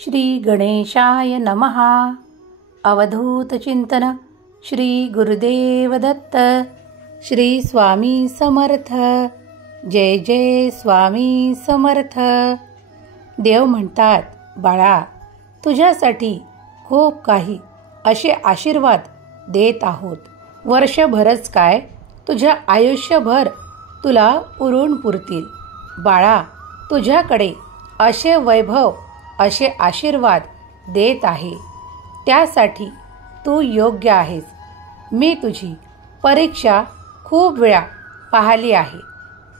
श्री गणेशाय नमः. अवधूत चिंतन श्री गुरुदेव दत्त. श्री स्वामी समर्थ. जय जय स्वामी समर्थ. देव म्हणतात, बाळा, तुझ्यासाठी खूप काही असे आशीर्वाद देत आहोत. वर्षभरच काय, तुझ्या आयुष्यभर तुला उरून पुरतील. बाळा, तुझ्याकडे असे वैभव, असे आशीर्वाद देत आहे. त्यासाठी तू योग्य आहेस. मी तुझी परीक्षा खूप वेळा पाहिली आहे.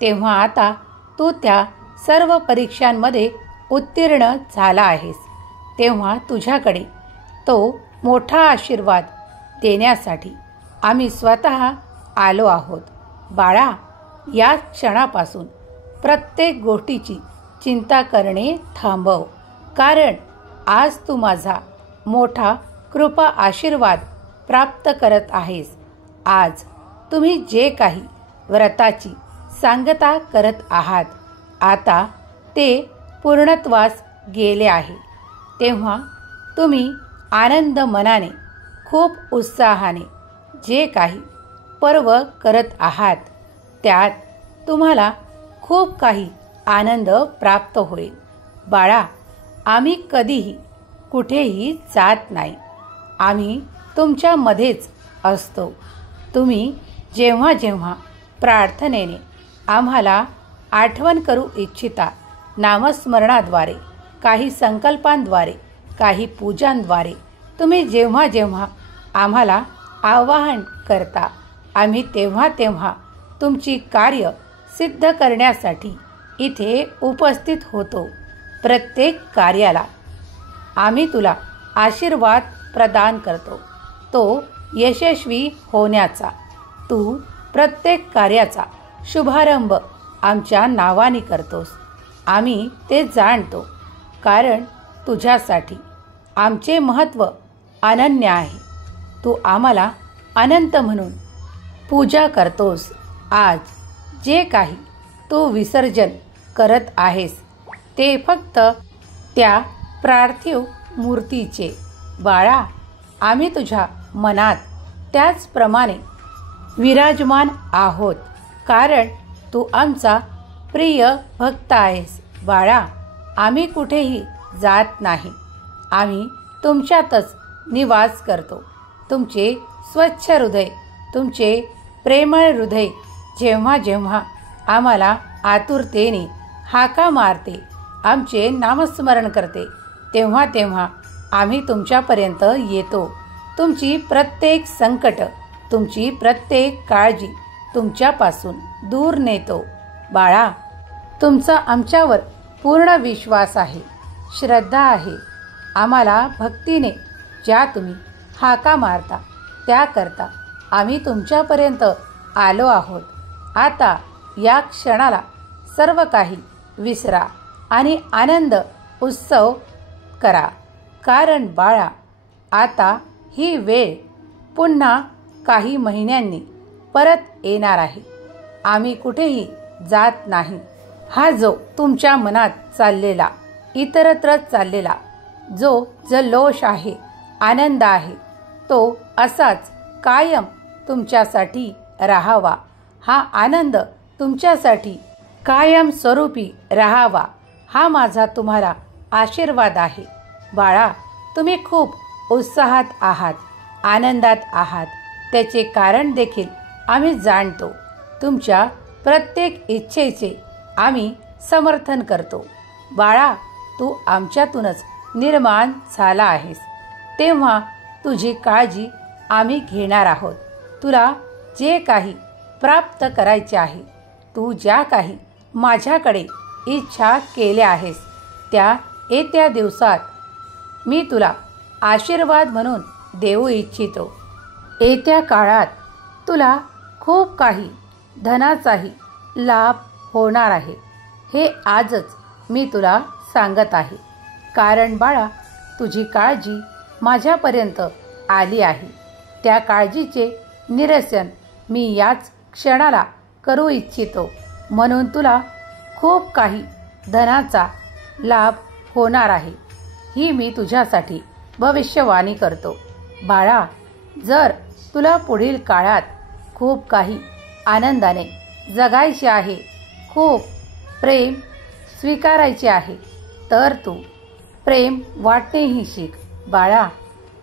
तेव्हा आता तू त्या सर्व परीक्षांमध्ये उत्तीर्ण झाला आहेस. तेव्हा तुझ्याकडे तो मोठा आशीर्वाद देण्यासाठी आम्ही स्वतः आलो आहोत. बाळा, या क्षणापासून प्रत्येक गोष्टीची चिंता करणे थांबव. कारण आज तू माझा मोठा कृपा आशीर्वाद प्राप्त करत आहेस. आज तुम्ही जे काही व्रताची सांगता करत आहात, आता ते पूर्णत्वास गेले आहे. तेव्हा तुम्ही आनंद मनाने, खूप उत्साहाने जे काही पर्व करत आहात, त्यात तुम्हाला खूप काही आनंद प्राप्त होईल. बाळा, आम्ही कधीही कुठेही जात नाही. आम्ही तुमच्यामध्येच असतो. तुम्ही जेव्हा जेव्हा प्रार्थनेने आम्हाला आठवण करू इच्छिता, नामस्मरणाद्वारे, काही संकल्पांद्वारे, काही पूजांद्वारे, तुम्ही जेव्हा जेव्हा आम्हाला आवाहन करता, आम्ही तेव्हा तेव्हा तुमची कार्य सिद्ध करण्यासाठी इथे उपस्थित होतो. प्रत्येक कार्याला आम्ही तुला आशीर्वाद प्रदान करतो, तो यशस्वी होण्याचा. तू प्रत्येक कार्याचा शुभारंभ आमच्या नावाने करतोस. आम्ही ते जाणतो, कारण तुझ्यासाठी आमचे महत्त्व अनन्य आहे. तू आम्हाला अनंत म्हणून पूजा करतोस. आज जे काही तू विसर्जन करत आहेस, ते फक्त त्या पार्थिव मूर्तीचे. बाळा, आम्ही तुझ्या मनात त्याचप्रमाणे विराजमान आहोत, कारण तू आमचा प्रिय भक्त आहेस. बाळा, आम्ही कुठेही जात नाही. आम्ही तुमच्यातच निवास करतो. तुमचे स्वच्छ हृदय, तुमचे प्रेमळ हृदय जेव्हा जेव्हा आम्हाला आतुरतेने हाका मारते, आमचे नामस्मरण करते, तेव्हा तेव्हा आम्ही तुमच्यापर्यंत येतो. तुमची प्रत्येक संकट, तुमची प्रत्येक काळजी तुमच्यापासून दूर नेतो. बाळा, तुमचा आमच्यावर पूर्ण विश्वास आहे, श्रद्धा आहे. आम्हाला भक्तीने ज्या तुम्ही हाका मारता, त्याकरता आम्ही तुमच्यापर्यंत आलो आहोत. आता या क्षणाला सर्व काही विसरा आणि आनंद उत्सव करा. कारण बाळा, आता ही वेळ पुन्हा काही महिन्यांनी परत येणार आहे. आम्ही कुठेही जात नाही. हा जो तुमच्या मनात चाललेला, इतरत्र चाललेला जो जल्लोष आहे, आनंद आहे, तो असाच कायम तुमच्यासाठी राहावा. हा आनंद तुमच्यासाठी कायम स्वरूपी राहावा, हा माझा तुम्हाला आशीर्वाद आहे. बाळा, तुम्ही खूप उत्साहात आहात, आनंदात आहात. त्याचे कारण देखील आम्ही जाणतो. तुमच्या प्रत्येक इच्छेचे आम्ही समर्थन करतो. बाळा, तू आमच्यातूनच निर्माण झाला आहेस, तेव्हा तुझी काळजी आम्ही घेणार आहोत. तुला जे काही प्राप्त करायचे आहे, तू ज्या काही माझ्याकडे इच्छा केल्या आहेस, त्या येत्या दिवसात मी तुला आशीर्वाद म्हणून देऊ इच्छितो. येत्या काळात तुला खूप काही धनाचाही लाभ होणार आहे. हे आजच मी तुला सांगत आहे. कारण बाळा, तुझी काळजी माझ्यापर्यंत आली आहे. त्या काळजीचे निरसन मी याच क्षणाला करू इच्छितो. म्हणून तुला खूप काही धनाचा लाभ होणार आहे. ही मी तुझ्यासाठी भविष्यवाणी करतो. बाळा, जर तुला पुढील काळात खूप काही आनंदाने जगायचे आहे, खूप प्रेम स्वीकारायचे आहे, तर तू प्रेम वाटणेही शिक. बाळा,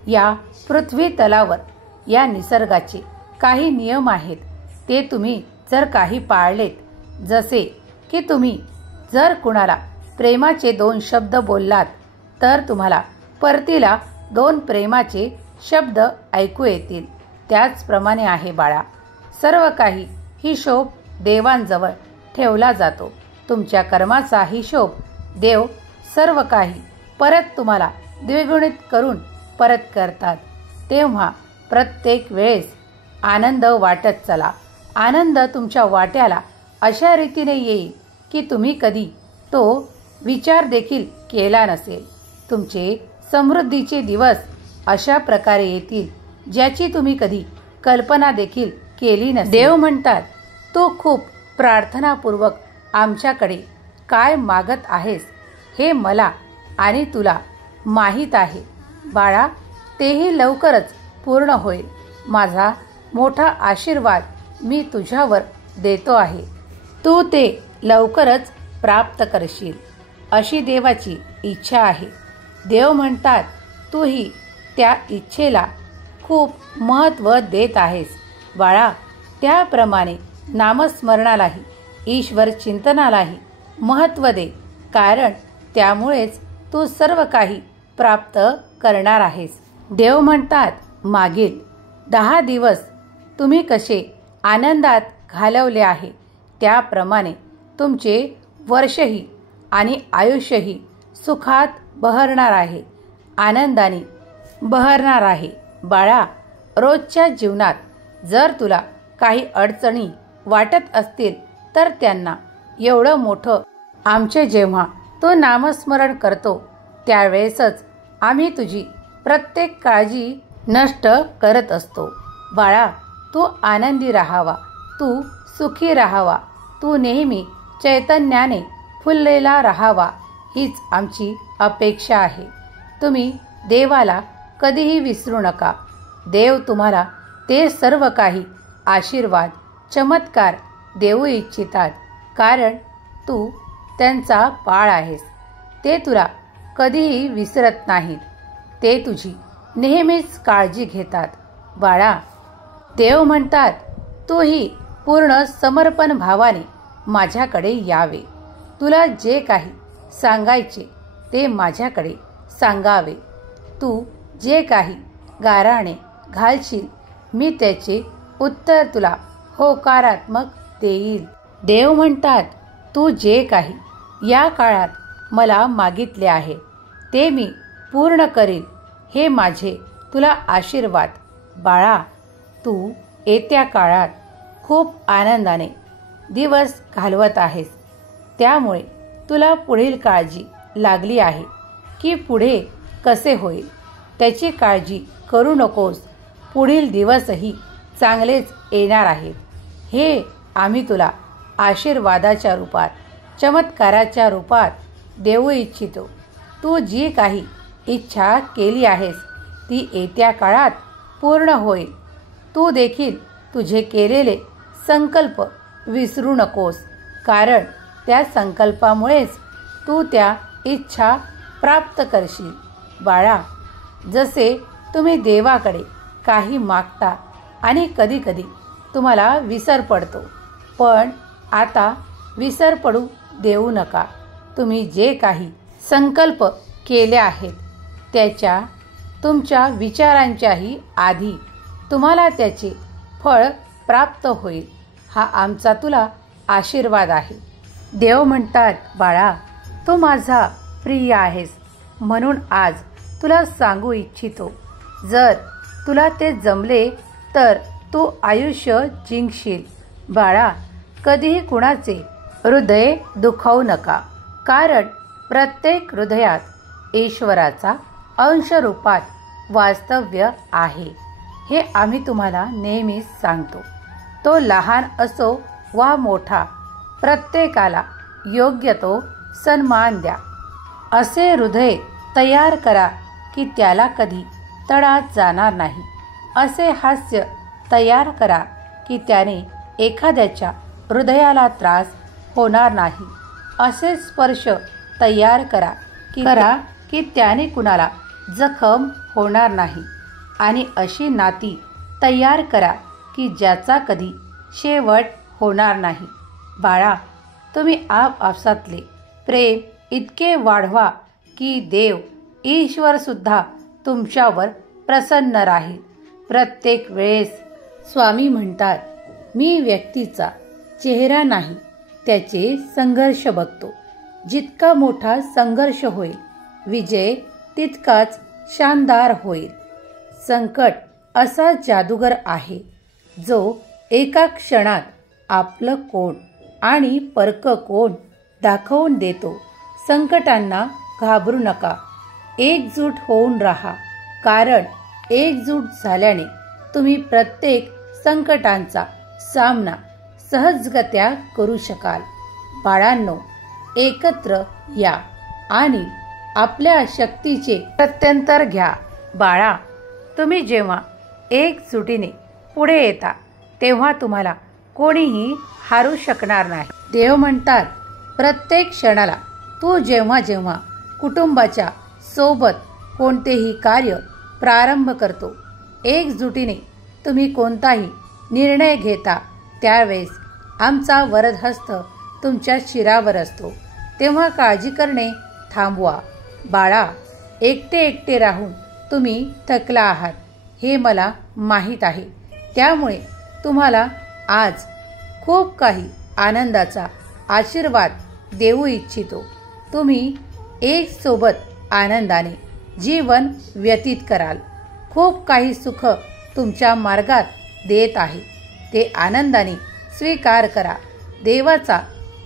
या पृथ्वी तलावर या निसर्गाचे काही नियम आहेत. ते तुम्ही जर काही पाळलेत, जसे की तुम्ही जर कुणाला प्रेमाचे 2 शब्द बोललात, तर तुम्हाला परतीला 2 प्रेमाचे शब्द ऐकू येतील. त्याचप्रमाणे आहे बाळा, सर्व काही हिशोब देवांजवळ ठेवला जातो. तुमच्या कर्माचा हिशोब देव सर्व काही परत तुम्हाला द्विगुणित करून परत करतात. तेव्हा प्रत्येक वेळेस आनंद वाटत चला. आनंद तुमच्या वाट्याला अशा रीतीने येईल की तुम्ही कधी तो विचार देखील केला नसेल. तुमचे समृद्धीचे दिवस अशा प्रकारे येतील ज्याची तुम्ही कधी कल्पना देखील केली नसेल. देव म्हणतात, तू खूप प्रार्थनापूर्वक आमच्याकडे काय मागत आहेस हे मला आणि तुला माहीत आहे. बाळा, तेही लवकरच पूर्ण होईल. माझा मोठा आशीर्वाद मी तुझ्यावर देतो आहे. तू ते लवकरच प्राप्त करशील अशी देवाची इच्छा आहे. देव म्हणतात, तूही त्या इच्छेला खूप महत्त्व देत आहेस. बाळा, त्याप्रमाणे नामस्मरणालाही ईश्वर चिंतनालाही महत्त्व दे, कारण त्यामुळेच तू सर्व काही प्राप्त करणार आहेस. देव म्हणतात, मागील 10 दिवस तुम्ही कसे आनंदात घालवले आहे, त्याप्रमाणे तुमचे वर्षही आणि आयुष्यही सुखात बहरणार आहे, आनंदाने बहरणार आहे. बाळा, रोजच्या जीवनात जर तुला काही अडचणी वाटत असतील, तर त्यांना एवढं मोठं आमचे जेव्हा तो नामस्मरण करतो, त्यावेळेसच आम्ही तुझी प्रत्येक काळजी नष्ट करत असतो. बाळा, तू आनंदी राहावा, तू सुखी राहावा, तू नेहमी चैतन्याने फुललेला राहावा, हीच आमची अपेक्षा आहे. तुम्ही देवाला कधीही विसरू नका. देव तुम्हाला ते सर्व काही आशीर्वाद, चमत्कार देऊ इच्छितात, कारण तू त्यांचा बाळ आहेस. ते तुला कधीही विसरत नाहीत. ते तुझी नेहमीच काळजी घेतात. बाळा, देव म्हणतात, तूही पूर्ण समर्पण भावाने माझ्याकडे यावे. तुला जे काही सांगायचे ते माझ्याकडे सांगावे. तू जे काही गाराणे घालशील, मी त्याचे उत्तर तुला होकारात्मक देईल. देव म्हणतात, तू जे काही या काळात मला मागितले आहे, ते मी पूर्ण करील, हे माझे तुला आशीर्वाद. बाळा, तू येत्या काळात खूप आनंदाने दिवस घालवत आहेस. त्यामुळे तुला पुढील काळजी लागली आहे की पुढे कसे होईल, त्याची काळजी करू नकोस. पुढील दिवसही चांगलेच येणार आहेत. हे आम्ही तुला आशीर्वादाच्या रूपात, चमत्काराच्या रूपात देऊ इच्छितो. तू जी काही इच्छा केली आहेस, ती येत्या काळात पूर्ण होईल. तू देखील तुझे केलेले संकल्प विसरू नकोस, कारण त्या संकल्पामुळेच तू त्या इच्छा प्राप्त करशील. बाळा, जसे तुम्ही देवाकडे काही मागता आणि कधीकधी तुम्हाला विसर पडतो, पण आता विसर पडू देऊ नका. तुम्ही जे काही संकल्प केले आहेत, त्याच्या तुमच्या विचारांच्याही आधी तुम्हाला त्याचे फळ प्राप्त होईल, हा आमचा तुला आशीर्वाद आहे. देव म्हणतात, बाळा, तू माझा प्रिय आहेस, म्हणून आज तुला सांगू इच्छितो. जर तुला ते जमले तर तू आयुष्य जिंकशील. बाळा, कधीही कुणाचे हृदय दुखावू नका, कारण प्रत्येक हृदयात ईश्वराचा अंशरूपात वास्तव्य आहे. हे आम्ही तुम्हाला नेहमीच सांगतो. तो लहान असो वा मोठा, प्रत्येकाला योग्य तो सन्मान द्या. असे हृदय तयार करा की त्याला कधी तडात जाणार नाही. असे हास्य तयार करा की त्याने एखाद्याच्या हृदयाला त्रास होणार नाही. असे स्पर्श तयार करा की त्याने कुणाला जखम होणार नाही. आणि अशी नाती तयार करा की ज्याचा कधी शेवट होणार नाही. बाळा, तुम्ही आपापसातले प्रेम इतके वाढवा की देव ईश्वर सुद्धा तुमच्यावर प्रसन्न राहील. प्रत्येक वेळेस स्वामी म्हणतात, मी व्यक्तीचा चेहरा नाही त्याचे संघर्ष बघतो. जितका मोठा संघर्ष होईल विजय तितकाच शानदार होईल. संकट असा जादूगर आहे जो एका क्षणात आपलं कोण आणि परक कोण दाखवून देतो. संकटांना घाबरू नका, एकजूट होऊन राहा, कारण एकजूट झाल्याने तुम्ही प्रत्येक संकटांचा सामना सहजगत्या करू शकाल. बाळांनो, एकत्र या आणि आपल्या शक्तीचे प्रत्यंतर घ्या. बाळा, तुम्ही जेव्हा एकजुटीने पुढे येता तेव्हा तुम्हाला कोणीही हारू शकणार नाही. देव म्हणतात, प्रत्येक क्षणाला तू जेव्हा जेव्हा कुटुंबाच्या सोबत कोणतेही कार्य प्रारंभ करतो, एकजुटीने तुम्ही कोणताही निर्णय घेता, त्यावेळेस आमचा वरदहस्त तुमच्या शिरावर असतो. तेव्हा काळजी करणे थांबवा. बाळा, एकटे राहून तुम्ही थकला आहात हे मला माहीत आहे. त्यामुळे तुम्हाला आज खूप काही आनंदाचा आशीर्वाद देऊ इच्छितो. तुम्ही एक सोबत आनंदाने जीवन व्यतीत कराल. खूप काही सुख तुमच्या मार्गात देत आहे, ते आनंदाने स्वीकार करा. देवाचा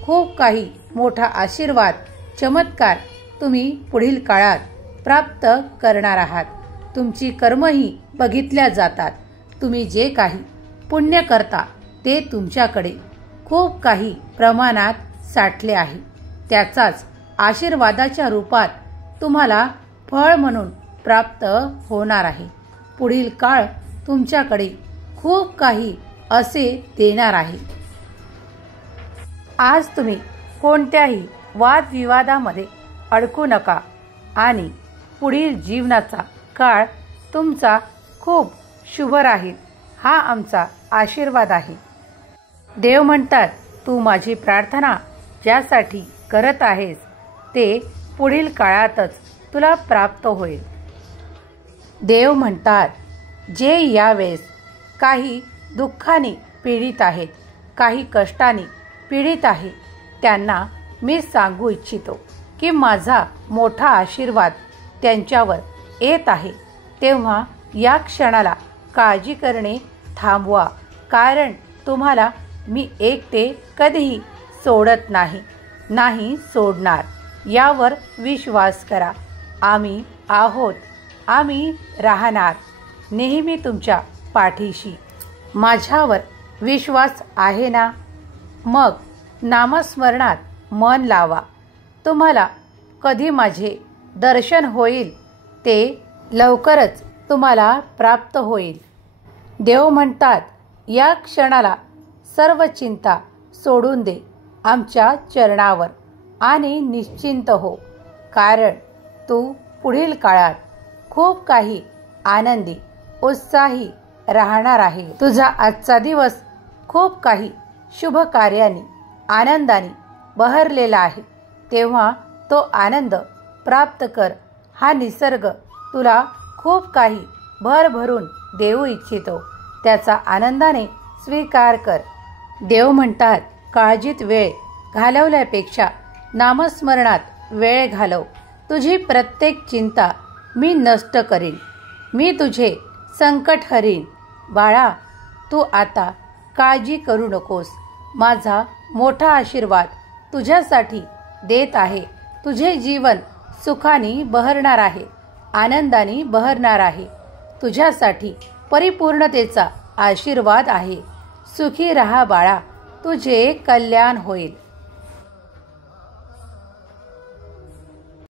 खूप काही मोठा आशीर्वाद, चमत्कार तुम्ही पुढील काळात प्राप्त करणार आहात. तुमची कर्मही बघितल्या जातात. तुम्ही जे काही पुण्य करता ते तुमच्याकडे खूप काही प्रमाणात साठले आहे. त्याचाच आशीर्वादाच्या रूपात तुम्हाला फळ म्हणून प्राप्त होणार आहे. पुढील काळ तुमच्याकडे खूप काही असे देणार आहे. आज तुम्ही कोणत्याही वादविवादामध्ये अडकू नका आणि पुढील जीवनाचा काळ तुमचा खूप शुभ राहील, हा आमचा आशीर्वाद आहे. देव म्हणतात, तू माझी प्रार्थना ज्यासाठी करत आहेस ते पुढील काळातच तुला प्राप्त होईल. देव म्हणतात, जे यावेळेस काही दुःखाने पीडित आहेत, काही कष्टाने पीडित आहे, त्यांना मी सांगू इच्छितो की माझा मोठा आशीर्वाद त्यांच्यावर येत आहे. तेव्हा या क्षणाला काळजी करणे थांबवा, कारण तुम्हाला मी एकटे कधीही सोडत नाही सोडणार. यावर विश्वास करा. आम्ही आहोत, आम्ही राहणार नेहमी तुमच्या पाठीशी. माझ्यावर विश्वास आहे ना? मग नामस्मरणात मन लावा. तुम्हाला कधी माझे दर्शन होईल ते लवकरच तुम्हाला प्राप्त होईल. देव म्हणतात, या क्षणाला सर्व चिंता सोडून दे आमच्या चरणावर आणि निश्चिंत हो, कारण तू पुढील काळात खूप काही आनंदी उत्साही राहणार आहे. तुझा आजचा दिवस खूप काही शुभ कार्याने आनंदाने बहरलेला आहे. तेव्हा तो आनंद प्राप्त कर. हा निसर्ग तुला खूप काही भरभरून देऊ इच्छितो, त्याचा आनंदाने स्वीकार कर. देव म्हणतात, काळजीत वेळ घालवल्यापेक्षा नामस्मरणात वेळ घालव. तुझी प्रत्येक चिंता मी नष्ट करीन, मी तुझे संकट हरीन. बाळा, तू आता काळजी करू नकोस. माझा मोठा आशीर्वाद तुझ्यासाठी देत आहे. तुझे जीवन सुखाने बहरणार आहे, आनंदाने बहरणार आहे. तुझ्यासाठी परिपूर्णतेचा आशीर्वाद आहे. सुखी रहा बाळा, तुझे कल्याण होईल.